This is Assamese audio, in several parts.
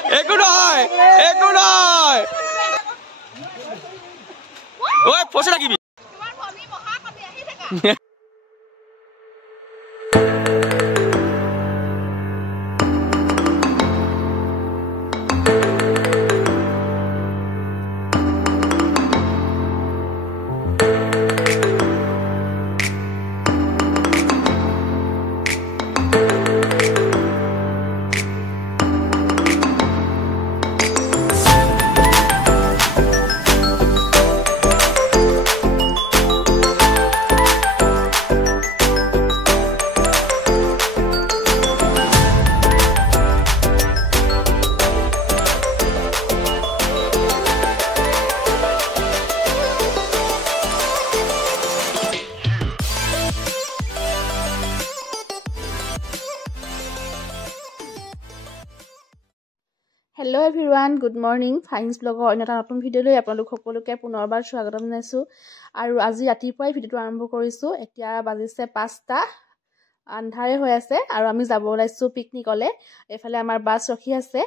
একো নহয় একো নহয় ঐ ফসে থাকিবি তোমাৰ ভনী মহা কবি আহি থাকা Hello everyone, good morning. Finds blogger অন্য এটা নতুন ভিডিও লৈ আপোনালোক সকলোকে পুনৰবাৰ স্বাগতম জনাইছো আৰু আজি ৰাতিপুৱাই ভিডিওটো আৰম্ভ কৰিছো এতিয়া বাজিছে 5টা আন্ধাৰে হৈ আছে আৰু আমি যাব ওলাইছো পিকনিকলে এফালে আমাৰ বাস ৰখি আছে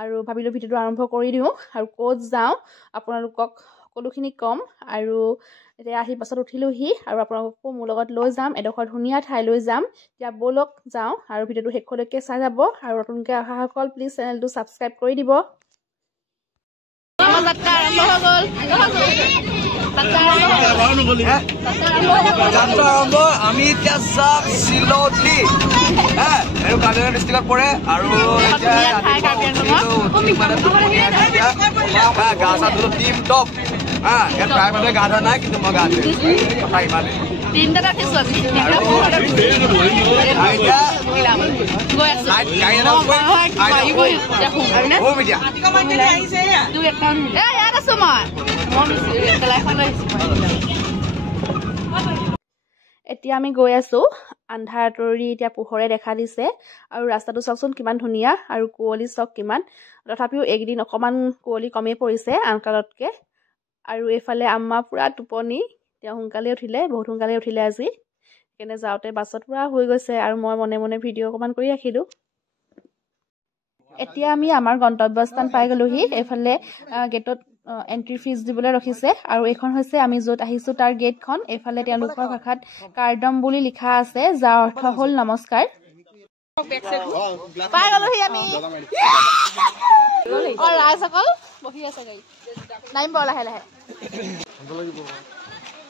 আৰু ভাবিলো ভিডিওটো আৰম্ভ কৰি দিও আৰু কোত যাও আপোনালোকক সকলোখিনি কম আৰু এতিয়া আহি পাছত উঠিলোহি আৰু আপোনালোকক মোৰ লগত লৈ যাম এডখৰ ধুনীয়া ঠাই লৈ যাম এতিয়া বলক যাও আৰু ভিডিওটো শেষলৈকে চাই যাব আৰু নতুনকৈ অহা সকল প্লিজ চেনেলটো সাবস্ক্ৰাইব কৰি দিব আমি এতিয়া যাম চিলতি আৰু কাজিৰঙা ডিষ্ট্ৰিক্টত পৰে আৰু গা চা ধুলো টিম টপ ইয়াত প্ৰায় মানুহে গা ধোৱা নাই কিন্তু মই গা ধুই কথা ইমানে এতিয়া আমি গৈ আছো আন্ধাৰ আঁতৰি এতিয়া পোহৰে দেখা দিছে আৰু ৰাস্তাটো চাওকচোন কিমান ধুনীয়া আৰু কুঁৱলী চক কিমান তথাপিও একদিন অকমান কুঁৱলী কমে পৰিছে আনকালতকে আৰু এফালে আম্মা পুৰা টোপনি তেওঁ সোনকালে উঠিলে বহুত সোনকালে উঠিলে আজি কেনে যাওঁতে বাছত পুৰা হৈ গৈছে আৰু মই মনে মনে ভিডিঅ' অকমান কৰি ৰাখিলো এতিয়া আমি আমাৰ গন্তব্যস্থান পাই গলোহি এফালে গেটত এন্ট্ৰি ফিজ দিবলৈ ৰখিছে আৰু এইখন হৈছে আমি য'ত আহিছো তাৰ গেটখন এফালে তেওঁলোকৰ ভাষাত কাৰ্ডম বুলি লিখা আছে যাৰ অৰ্থ হ'ল নমস্কাৰ পাই গলোহি আমি আৰু ৰাইজসকল বহি আছে গাড়ী নামিব লাহে লাহে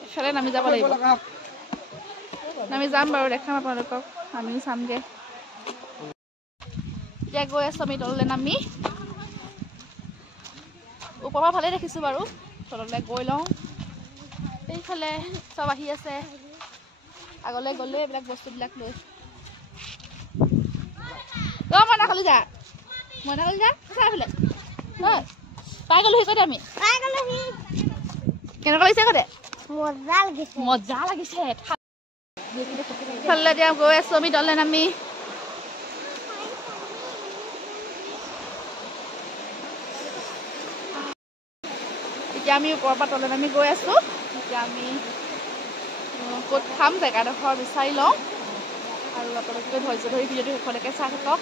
এফালে নামি যাব লাগিব নামি যাম বাৰু দেখাম আপোনালোকক আমিও চামগে এতিয়া গৈ আছো আমি তললৈ নামি ওপৰৰ পৰা ভালে দেখিছো বাৰু তললৈ গৈ লওঁ এইফালে চব আহি আছে আগলৈ গ'লে এইবিলাক বস্তুবিলাক লৈ মইনা খালি যা চাইফালে পাই গ'লোহি কতে আমি কেনেকুৱা লাগিছে কতে মজা লাগিছে ফালে দিয়া গৈ আছো আমি তললৈ নামি এতিয়া আমি ওপৰৰ পৰা তললৈ নামি গৈ আছো এতিয়া আমি ক'ত খাম জেগাডোখৰ বিচাৰি লওঁ আৰু আপোনালোকে ধৈৰ্য ধৰি ভিডিঅ'টো শেষলৈকে চাই থাকক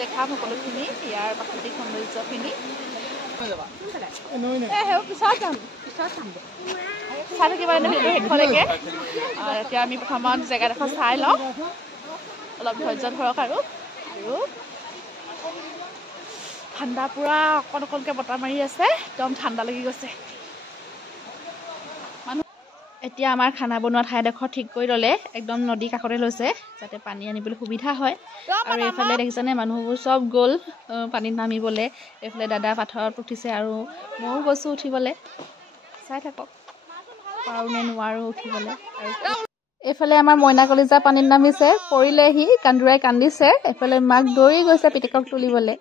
দেখাম সকলোখিনি ইয়াৰ প্ৰাকৃতিক সৌন্দৰ্যখিনি পিছত যাম চাই থাকিব ভিডিঅ'টো শেষলৈকে এতিয়া আমি প্ৰথমত জেগাডোখৰ চাই লওঁ অলপ ধৈৰ্য ধৰক আৰু ঠাণ্ডা পুৰা অকণ অকণকৈ বতাহ মাৰি আছে একদম ঠাণ্ডা লাগি গৈছে এতিয়া আমাৰ খানা বনোৱা ঠাইডোখৰ ঠিক কৰি ল'লে একদম নদী কাষতে লৈছে যাতে পানী আনিবলৈ সুবিধা হয় আৰু এইফালে দেখিছেনে মানুহবোৰ চব গ'ল পানীত নামিবলৈ এইফালে দাদা পাথৰত উঠিছে আৰু ময়ো গৈছোঁ উঠিবলৈ চাই থাকক পাৰোঁ নে নোৱাৰোঁ উঠিবলৈ আৰু এইফালে আমাৰ মইনা কলিজা পানীত নামিছে পৰিলেহি কান্দুৰাই কান্দিছে এইফালে মাক দৌৰি গৈছে পিতেকক তুলিবলৈ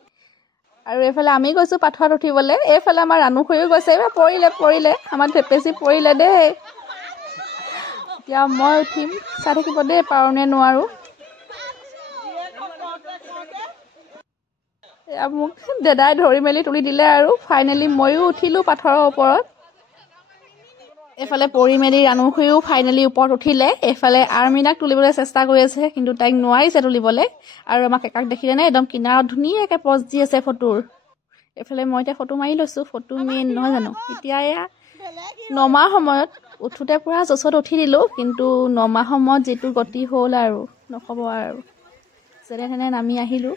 আৰু এইফালে আমি গৈছোঁ পাথৰত উঠিবলৈ এইফালে আমাৰ ৰাণু খুৰীও গৈছে পৰিলে আমাৰ ঢেপেচি পৰিলে দেই এতিয়া মই উঠিম চাই থাকিব দেই পাৰোঁ নে নোৱাৰোঁ মোক দাদাই ধৰি মেলি তুলি দিলে আৰু ফাইনেলি ময়ো উঠিলোঁ পাথৰৰ ওপৰত এফালে পৰি মেলি ৰাণুখুৰীও ফাইনেলি ওপৰত উঠিলে। এইফালে আৰ্মিনাক তুলিবলৈ চেষ্টা কৰি আছে, কিন্তু তাইক নোৱাৰিছে তুলিবলৈ। আৰু আমাক একাক দেখিলে নে একদম কিনাৰত ধুনীয়াকৈ পজ দি আছে ফটোৰ। এইফালে মই এতিয়া ফটো মাৰি লৈছোঁ, ফটো মেইন নহয় জানো। এতিয়া এয়া নমাৰ সময়ত উঠোঁতে পূৰা জচত উঠি দিলোঁ, কিন্তু নমাৰ সময়ত যিটো গতি হ'ল আৰু নক'ব আৰু। যেনে তেনে নামি আহিলোঁ।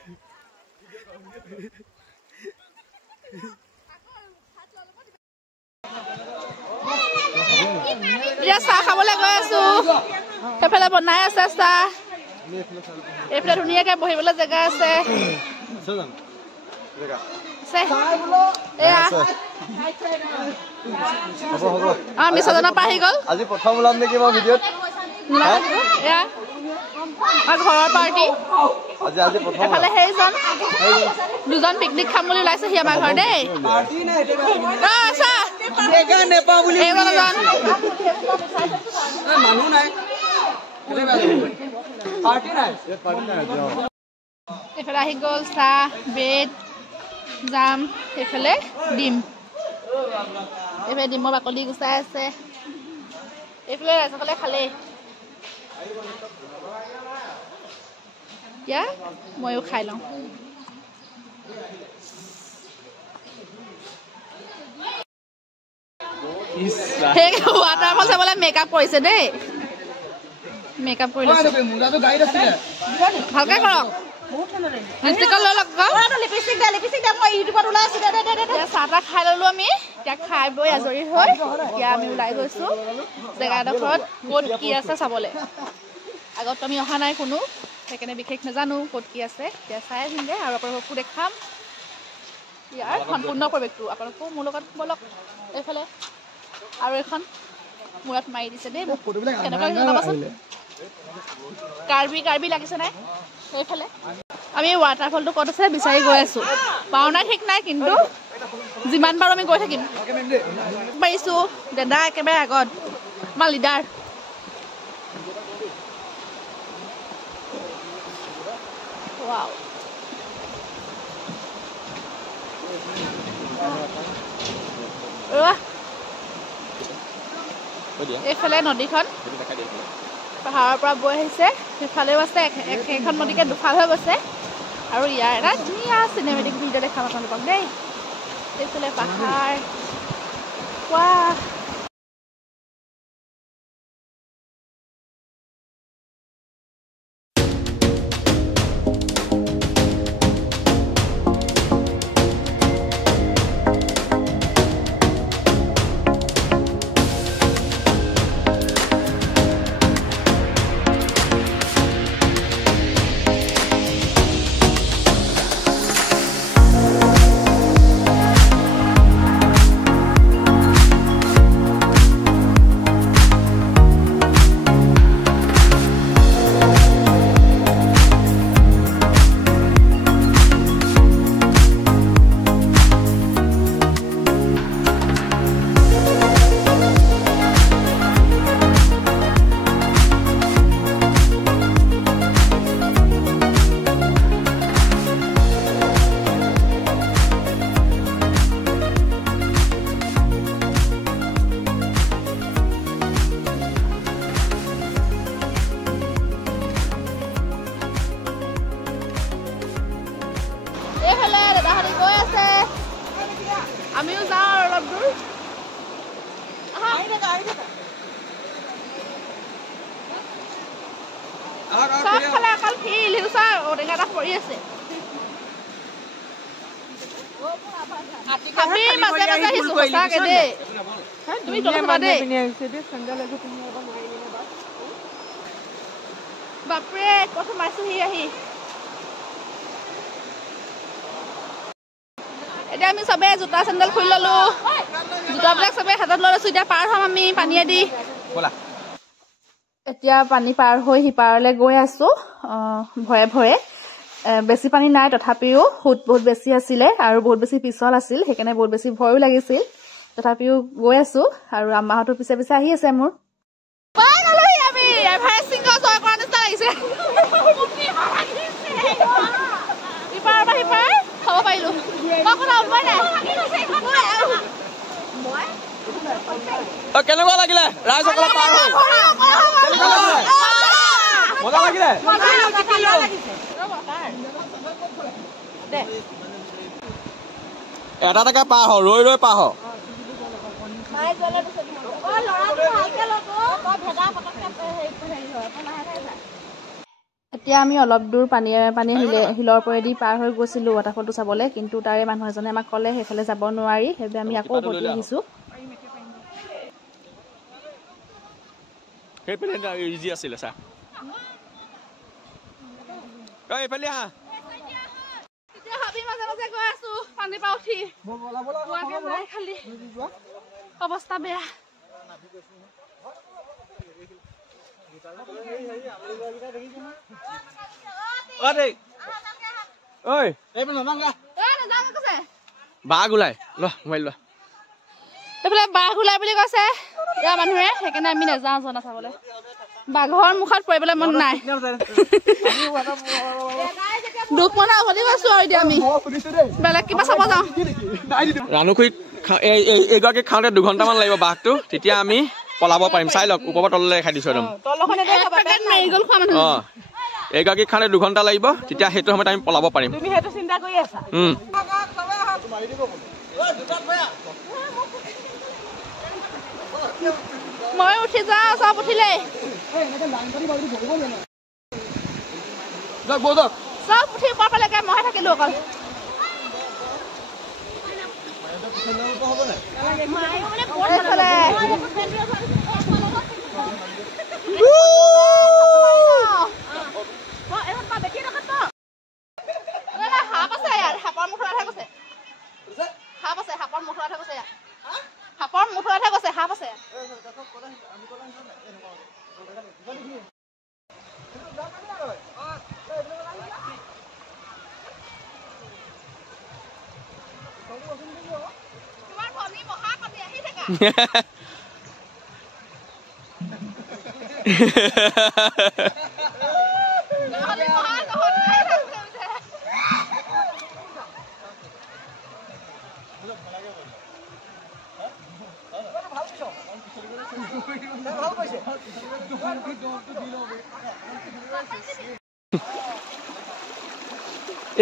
এতিয়া চাহ খাবলৈ গৈ আছোঁ। সেইফালে বনাই আছে চাহ, এইফালে ধুনীয়াকৈ বহিবলৈ জেগা আছে। মিছজনৰ পৰা আহি গ'ল। আজি প্ৰথম ওলাম নেকি মই ভিডিঅ'ত। ঘৰৰ পাৰ্টি এফালে সেইজন দুজন পিকনিক খাম বুলি ওলাইছেহি আমাৰ ঘৰ দেই। এইফালে আহি গ'ল চাহ, ব্ৰেড, জাম, এইফালে ডিম। এইফালে ডিমৰ বাকলি গুচাই আছে। এইফালে ৰাইজসকলে খালেই। এতিয়া ময়ো খাই লওঁ। ৱাটাৰফল চাবলৈ মেকআপ কৰিছে দেই। মেকআপ কৰি লৈছে, ভালকে কৰক। চাহ তাহ খাই ললো আমি। এতিয়া খাই বৈ আজৰি হৈ এতিয়া আমি ওলাই গৈছো জেগাডোখৰত ক'ত কি আছে চাবলৈ। আগত আমি অহা নাই কোনো, সেইকাৰণে বিশেষ নাজানো ক'ত কি আছে। এতিয়া চাই আহিমগৈ আৰু আপোনালোককো দেখাম ইয়াৰ সম্পূৰ্ণ পৰিৱেশটো। আপোনালোকো মোৰ লগত বলক। এইফালে আৰু এখন মূৰত মাৰি দিছে দেই, কেনেকুৱা জনাবচোন। কাৰ্বি কাৰ্বি লাগিছে নাই? সেইফালে আমি ৱাটাৰফলটো ক'ত আছে বিচাৰি গৈ আছোঁ। পাওঁ নাই ঠিক নাই, কিন্তু যিমান পাৰোঁ আমি গৈ থাকিম। পাৰিছোঁ দাদা একেবাৰে আগত, আমাৰ লিডাৰ। এইফালে নদীখন পাহাৰৰ পৰা বৈ আহিছে, সেইফালেও আছে। সেইখন নদীকে দুফাল হৈ গৈছে। আৰু ইয়াৰ এটা ধুনীয়া চিনেমেটিক ভিডিঅ' দেখাম আপোনালোকক দেই। এইফালে পাহাৰ, ৱাহ। আমিও যাওঁ আৰু অলপ দূৰ। চবফালে অকল শিল হিউচা ঔটেঙা এটা পৰি আছে। আমি মাজে মাজে আহিছোঁ সঁচাকৈ দেই। তুমি বাপৰে কত সোমাইছোহি আহি। এতিয়া আমি চবে জোতা চেণ্ডেল খুলি ললো, জোতাবিলাক চবে হাতত লৈ লৈছো। এতিয়া পাৰ হ'ম আমি পানীয়েদি। এতিয়া পানী পাৰ হৈ সিপাৰলৈ গৈ আছো ভয়ে ভয়ে। বেছি পানী নাই, তথাপিও সোঁত বহুত বেছি আছিলে আৰু বহুত বেছি পিছল আছিল, সেইকাৰণে বহুত বেছি ভয়ো লাগিছিল। তথাপিও গৈ আছো আৰু আম্মাহঁতৰ পিছে পিছে আহি আছে মোৰ। খাব পাৰিলো। কেনেকুৱা লাগিলে ৰাইজসকলে পাৰ হৈ মজা লাগিলে এটা এটাকে পাৰ হ ৰৈ ৰৈ পাৰ হ এতিয়া আমি অলপ দূৰ পানী শিলৰ ওপৰেদি পাৰ হৈ গৈছিলোঁ ৱাটাৰফলটো চাবলৈ, কিন্তু তাৰে মানুহ এজনে আমাক ক'লে সেইফালে যাব নোৱাৰি, সেইবাবে আমি আকৌ উভতি আহিছোঁ। ইজি আছিলে চা এইফালে আহা অৱস্থা বেয়া বাঘ ওলাই মোবাইল লোৱা এইফালে বাঘ ওলাই বুলি কৈছে ইয়াৰ মানুহে, সেইকাৰণে আমি নাযাওঁ জনা চাবলৈ। বাঘৰ মুখত পৰিবলৈ মন নাই, দুখ মনা উভতি গৈছো আৰু এতিয়া আমি বেলেগ কিবা চাব যাওঁ। ৰাণুখুৰি এইগৰাকী খাওঁতে 2 ঘণ্টামান লাগিব বাঘটো, তেতিয়া আমি পলাব পাৰিম। চাই লওক ওপৰৰ তললৈ খাই দিছো একদম। এইগৰাকী খাওঁতে 2 ঘণ্টা লাগিব, তেতিয়া সেইটো সময়ত আমি পলাব পাৰিম। মই উঠি যাওঁ, চব উঠিলে চব উঠি ওপৰ পালেগে, মইহে থাকিলো অকল।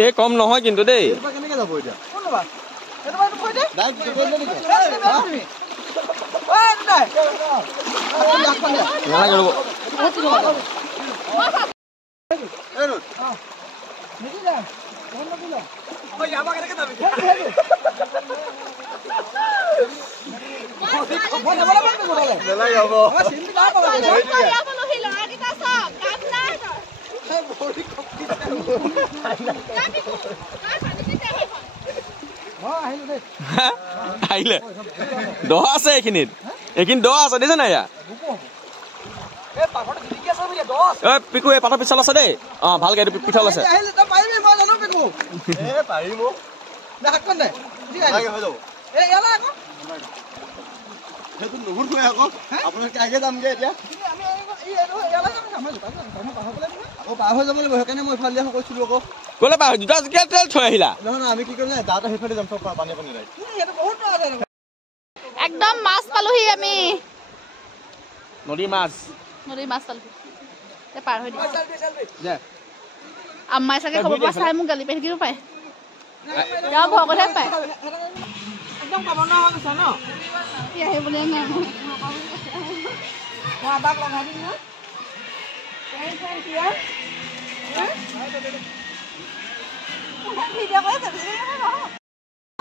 এই কম নহয় কিন্তু দেই। আহিলে দ আছে এইখিনিত, এইখিনি দ আছে দেখিছে নাই ইয়াত পিকু এই পাঠৰ পিছল আছে দেই। ভালকে এইটো পিছল আছে। কলে পাৰ দুটা তেল থৈ আহিলা? আমি কি কৰিম দাদা সেইফালে যাম, চব পানী পানী নাই একদম মাছ পালোহি আমি, নদীৰ মাছ পালোহি। পাৰ হৈ দিয়ে আম্মাই চাগে খবৰ পৰা চাই মোক গালি পাই থাকিব পায়, ভকতহে পায়।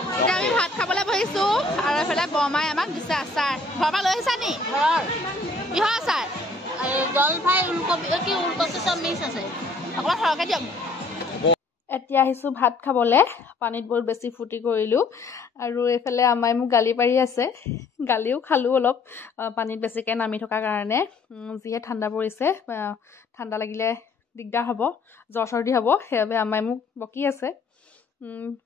এতিয়া আমি ভাত খাবলৈ বহিছো, আৰু এইফালে বৰমাই আমাক দিছে আচাৰ। ঘৰৰ পৰা লৈ আহিছা নি? কিহৰ আচাৰ? জলফাই, ওলকবি, ওলকচু চব মিক্স আছে। অকণমান সৰহকৈ দিয়ক। এতিয়া আহিছোঁ ভাত খাবলৈ, পানীত বহুত বেছি ফূৰ্তি কৰিলোঁ, আৰু এইফালে আম্মাই মোক গালি পাৰি আছে। গালিও খালোঁ অলপ, পানীত বেছিকৈ নামি থকাৰ কাৰণে। যিহে ঠাণ্ডা পৰিছে, ঠাণ্ডা লাগিলে দিগদাৰ হ'ব, জ্বৰ চৰ্দি হ'ব, সেইবাবে আম্মাই মোক বকি আছে।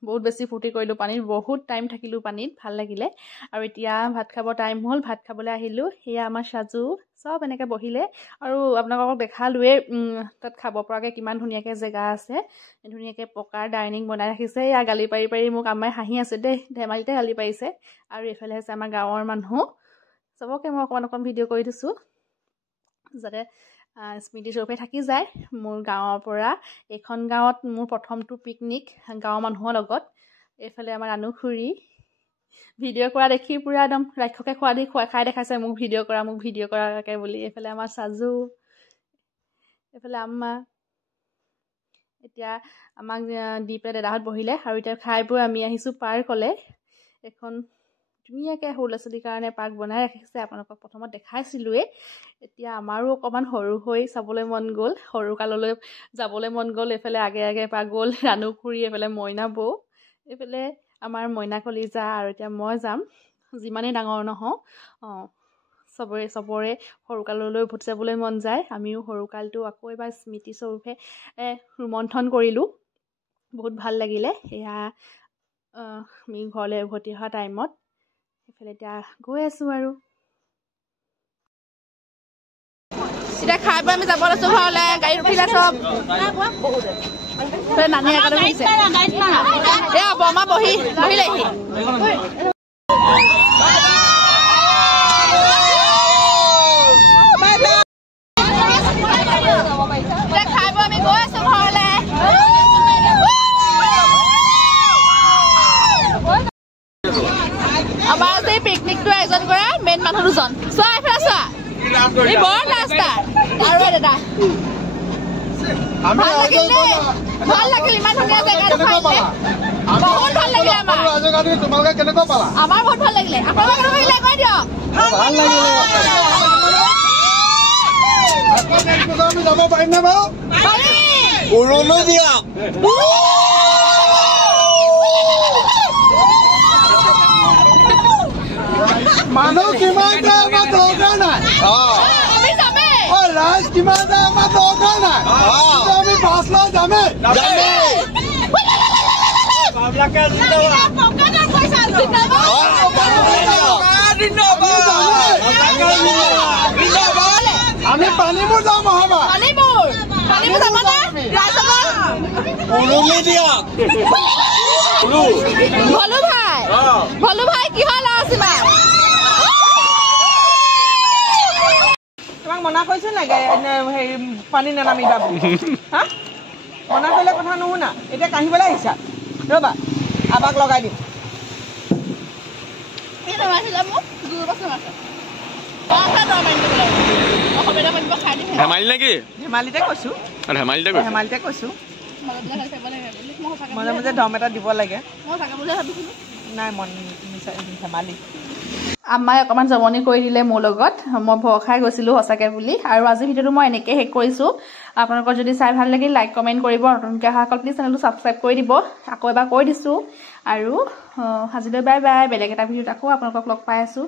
বহুত বেছি ফূৰ্তি কৰিলোঁ পানীত, বহুত টাইম থাকিলোঁ পানীত, ভাল লাগিলে। আৰু এতিয়া ভাত খাব টাইম হ'ল, ভাত খাবলৈ আহিলোঁ। সেয়া আমাৰ সাজু চব এনেকৈ বহিলে আৰু আপোনালোকক দেখালোৱে তাত খাব পৰাকৈ কিমান ধুনীয়াকৈ জেগা আছে, ধুনীয়াকৈ পকাৰ ডাইনিং বনাই ৰাখিছে। এয়া গালি পাৰি পাৰি মোক আম্মাই হাঁহি আছে দেই, ধেমালিতে গালি পাৰিছে। আৰু এইফালে হৈছে আমাৰ গাঁৱৰ মানুহ, চবকে মই অকণমান ভিডিঅ' কৰি দিছোঁ যাতে স্মৃতিস্বৰূপে থাকি যায় মোৰ গাঁৱৰ পৰা। এইখন গাঁৱত মোৰ প্ৰথমটো পিকনিক গাঁৱৰ মানুহৰ লগত। এইফালে আমাৰ ৰাণু খুৰী ভিডিঅ' কৰা দেখি পূৰা একদম ৰাক্ষসে খোৱা দি খাই দেখাইছে মোক ভিডিঅ' কৰাকৈ বুলি। এইফালে আমাৰ সাজু, এইফালে আম্মা। এতিয়া আমাক দি পেলাই দাদাহঁত বহিলে আৰু এতিয়া খাই বৈ আমি আহিছোঁ পাৰ্কলৈ। এখন ধুনীয়াকৈ সৰু ল'ৰা ছোৱালীৰ কাৰণে পাৰ্ক বনাই ৰাখিছে, আপোনালোকক প্ৰথমত দেখাইছিলোঁৱেই। এতিয়া আমাৰো অকণমান সৰু হৈ চাবলৈ মন গ'ল, সৰুকাললৈ যাবলৈ মন গ'ল। এইফালে আগে আগে পা গ'ল ৰাণু খুৰী, এইফালে মইনা বৌ, এইফালে আমাৰ মইনা কলিজা। আৰু এতিয়া মই যাম, যিমানেই ডাঙৰ নহওঁ চবৰে সৰুকাললৈ উভতি যাবলৈ মন যায়। আমিও সৰুকালটো আকৌ এবাৰ স্মৃতিস্বৰূপে ৰোমন্থন কৰিলোঁ, বহুত ভাল লাগিলে। এয়া আমি ঘৰলৈ উভতি অহা টাইমত এইফালে এতিয়া গৈ আছোঁ আৰু এতিয়া খাই বৈ আমি যাব লৈছোঁ ঘৰলৈ। গাড়ীত উঠিলে চব নানি আগতে বহিছে, এয়া বৰমা বহিলেহি। খাই বৈ আমি গৈ আছোঁ ঘৰলৈ। আমাৰ যে পিকনিকটো আয়োজন কৰা মেইন মানুহ দুজন, চোৱা এইফালে চোৱা, এই বৰ ৰাস্তা আৰু দাদা ভাল লাগিল, ইমান ধুনীয়া জেগা দেখাইছে, বহুত ভাল লাগিলে আমাৰ বহুত ভাল লাগিলে। আপোনালোকে কৈ দিয়ক যাব পাৰিম নে বাৰু? মানুহ কিমান আমাৰ দৰকাৰ নাই, ৰাইজ কিমান আমাৰ দৰকাৰ নাই, আমি 5 লাখ যামেই। আমি পানীবোৰ যাম ভলু ভাই কি হ'ল তোমাক মনা কৈছে নেকি হেৰি পানী নানামিবা বুলি? হা মনা কৰিলে কথা নুশুনা, এতিয়া কাঢ়িবলৈ আহিছা, ৰ'বা আবাক লগাই দিম। ধেমালি নেকি? ধেমালিতে কৈছোঁ, ধেমালিতে কৈছোঁ। মাজে মাজে দম এটা দিব লাগে, নাই মন ধেমালি। আম্মাই অকণমান জমনি কৰি দিলে মোৰ লগত, মই ভয় খাই গৈছিলোঁ সঁচাকৈ বুলি। আৰু আজিৰ ভিডিঅ'টো মই এনেকৈ শেষ কৰিছোঁ। আপোনালোকৰ যদি চাই ভাল লাগিল লাইক কমেণ্ট কৰিব, নতুনকৈ অহা অকল প্লিজ চেনেলটো ছাবস্ক্ৰাইব কৰি দিব। আকৌ এবাৰ কৈ দিছোঁ আৰু আজিলৈ বাই বাই। বেলেগ এটা ভিডিঅ'ত আকৌ আপোনালোকক লগ পাই আছোঁ।